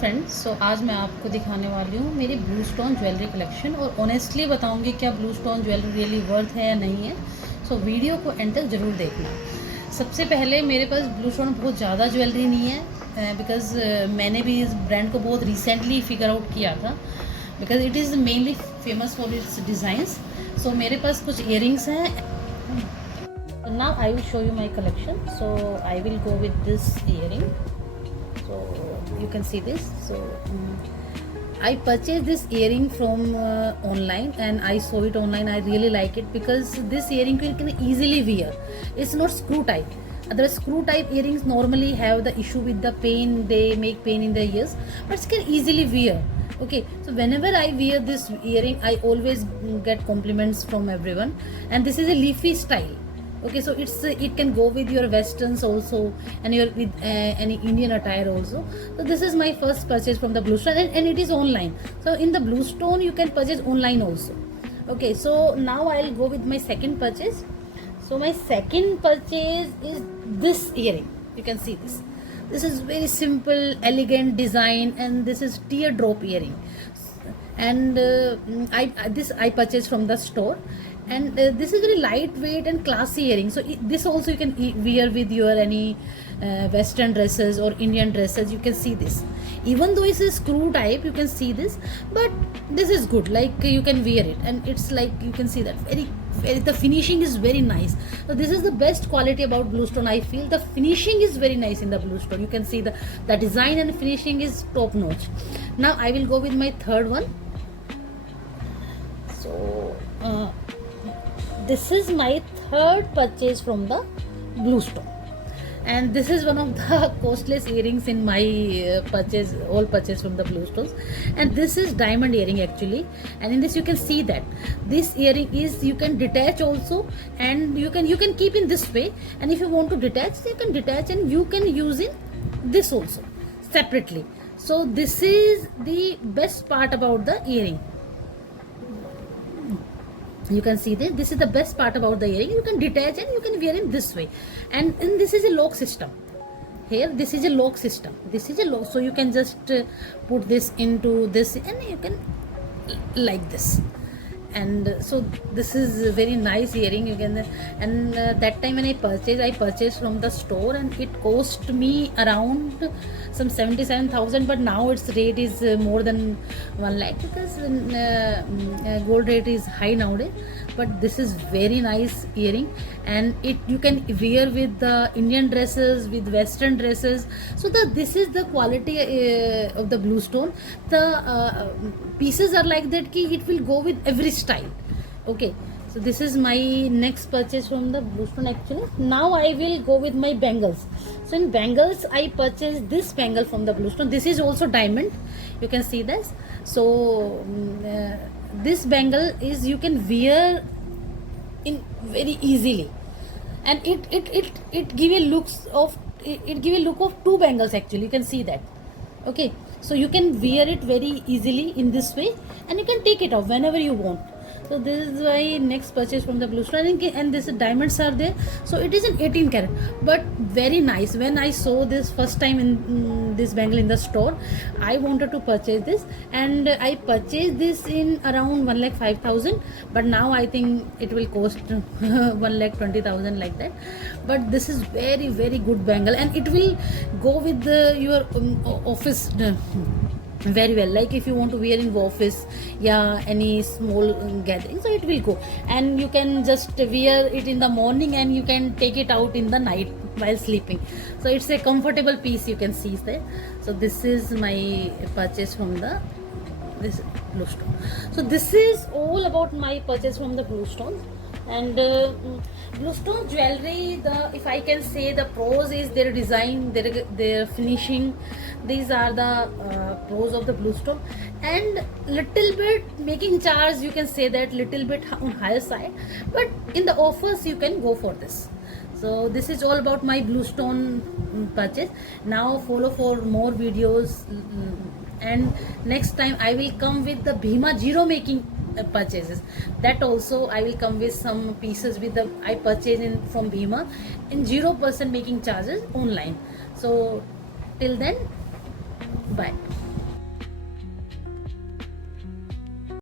Friends, सो आज मैं आपको दिखाने वाली हूँ मेरी ब्लू स्टोन ज्वेलरी कलेक्शन और ऑनेस्टली बताऊँगी क्या blue stone jewellery really worth है या नहीं है। सो वीडियो को एंड तक ज़रूर देखना। सबसे पहले मेरे पास ब्लू स्टोन बहुत ज़्यादा ज्वेलरी नहीं है बिकॉज़ मैंने भी इस ब्रांड को बहुत रिसेंटली फिगर आउट किया था because it is mainly famous for its designs. So मेरे पास कुछ इयरिंग्स हैं। Now I will show you my collection. So I will go with this earring. So you can see this. So I purchased this earring from online and I saw it online. I really like it because this earring you can easily wear. It's not screw type. Otherwise screw type earrings normally have the issue with the pain. They make pain in the ears, but it can easily wear. Okay, so whenever I wear this earring, I always get compliments from everyone. And this is a leafy style. Okay, so it can go with your westerns also and your with any Indian attire also. So this is my first purchase from the Bluestone and it is online. So in the Bluestone you can purchase online also. Okay, so now I'll go with my second purchase. So my second purchase is this earring. You can see this. This is very simple, elegant design and this is teardrop earring. And I purchased from the store. And this is very lightweight and classy earring. So this also you can wear with your any western dresses or Indian dresses. You can see this. Even though it's a screw type, you can see this, but this is good. Like you can wear it, and it's like you can see that the finishing is very nice. So this is the best quality about Bluestone. I feel the finishing is very nice in the Bluestone. You can see the design and finishing is top notch. Now I will go with my third one. So. This is my third purchase from the Bluestone, and this is one of the costliest earrings in my all purchase from the Bluestones. And this is diamond earring actually, and in this you can see that this earring is you can detach also, and you can keep in this way, and if you want to detach you can detach, and you can use in this also separately. So this is the best part about the earring. You can see this is the best part about the earring. You can detach and you can wear in this way, and this is a lock system. Here this is a lock system. This is a lock, so you can just put this into this and you can like this. And so this is a very nice earring. You can and that time when I purchased from the store, and it cost me around some 77,000, but now its rate is more than 1 lakh because gold rate is high nowadays. But this is very nice earring, and you can wear with the Indian dresses, with western dresses. So this is the quality of the Bluestone. The pieces are like that ki it will go with every style. Okay, so this is my next purchase from the Bluestone actually. Now I will go with my bangles. So in bangles I purchased this bangle from the Bluestone. This is also diamond. You can see this. So this bangle is you can wear in very easily, and it give a look of two bangles actually. You can see that. Okay, so you can wear it very easily in this way, and you can take it off whenever you want. So this is my next purchase from the Bluestone, and this diamonds are there. So it is an 18 karat, but very nice. When I saw this first time in this bangle in the store, I wanted to purchase this, and I purchased this in around 1,05,000. But now I think it will cost 1,20,000 like that. But this is very very good bangle, and it will go with your office. Very well, like if you want to wear in office, yeah, any small gathering, so it will go, and you can just wear it in the morning and you can take it out in the night while sleeping. So it's a comfortable piece. You can see there. So this is my purchase from this Bluestone. So this is all about my purchase from the Bluestone. And Bluestone jewelry, if I can say, the pros is their design, their finishing. These are the pros of the Bluestone, and little bit making charge, you can say that little bit on higher side, but in the offers you can go for this. So this is all about my Bluestone purchase. Now follow for more videos, and next time I will come with the Bhima Zero making purchases. That also I will come with some pieces with the I purchased from Bhima in 0% making charges online. So till then, bye.